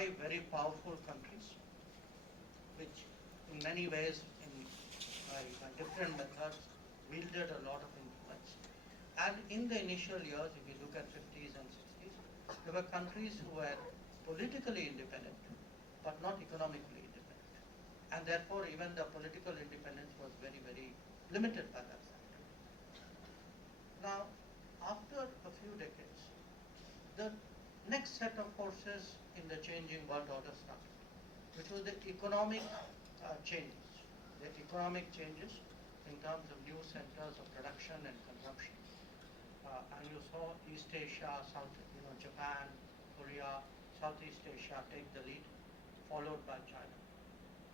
5 very powerful countries, which in many ways, by different methods, wielded a lot of influence. And in the initial years, if you look at 50s and 60s, there were countries who were politically independent, but not economically independent. And therefore, even the political independence was very, very limited by that factor. Now, after a few decades, the next set of forces in the changing world order started, which was the economic changes. The economic changes in terms of new centers of production and consumption. And you saw East Asia, Japan, Korea, Southeast Asia take the lead, followed by China.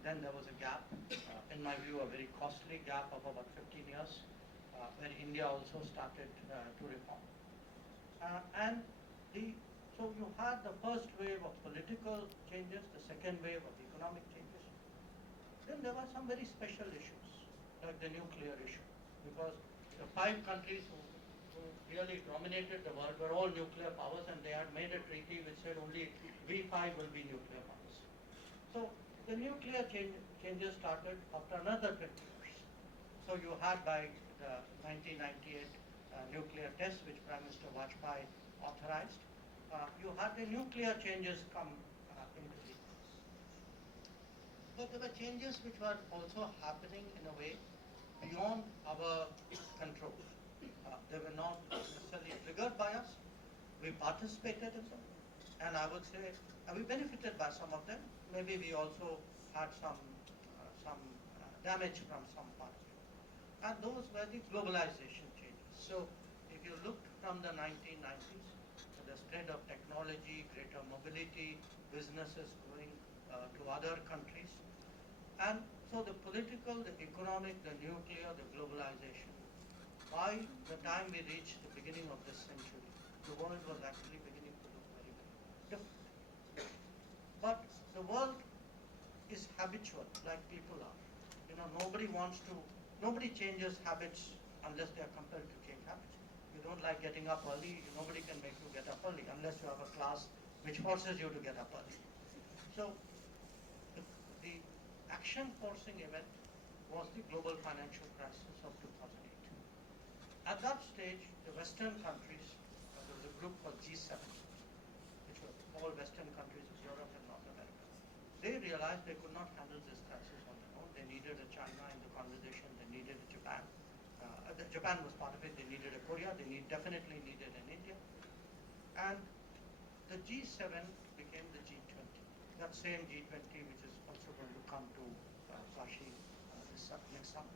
Then there was a gap, in my view, a very costly gap of about 15 years, where India also started to reform. So you had the first wave of political changes, the second wave of economic changes. Then there were some very special issues, like the nuclear issue, because the 5 countries who really dominated the world were all nuclear powers, and they had made a treaty which said only we 5 will be nuclear powers. So the nuclear changes started after another 20 years. So you had by the 1998 nuclear test, which Prime Minister Vajpayee authorized, you had the nuclear changes come into the. But there were changes which were also happening in a way beyond our control. They were not necessarily triggered by us. We participated in them, and I would say we benefited by some of them. Maybe we also had some damage from some part of it. And those were the globalization changes. So if you look from the 1990s, the spread of technology, greater mobility, businesses going to other countries, and so the political, the economic, the nuclear, the globalization. By the time we reached the beginning of this century, the world was actually beginning to look very, very different. But the world is habitual, like people are. Nobody changes habits unless they are compelled to change habits. You don't like getting up early, nobody can make you get up early unless you have a class which forces you to get up early. So the action forcing event was the global financial crisis of 2008. At that stage, the Western countries, there was a group called G7, which were all Western countries of Europe and North America. They realized they could not handle this crisis on their own. They needed a China in the conversation, they needed a Japan. Japan was part of it, they needed a Korea, they definitely needed an India. And the G7 became the G20. That same G20 which is also going to come to Kashi this next summer.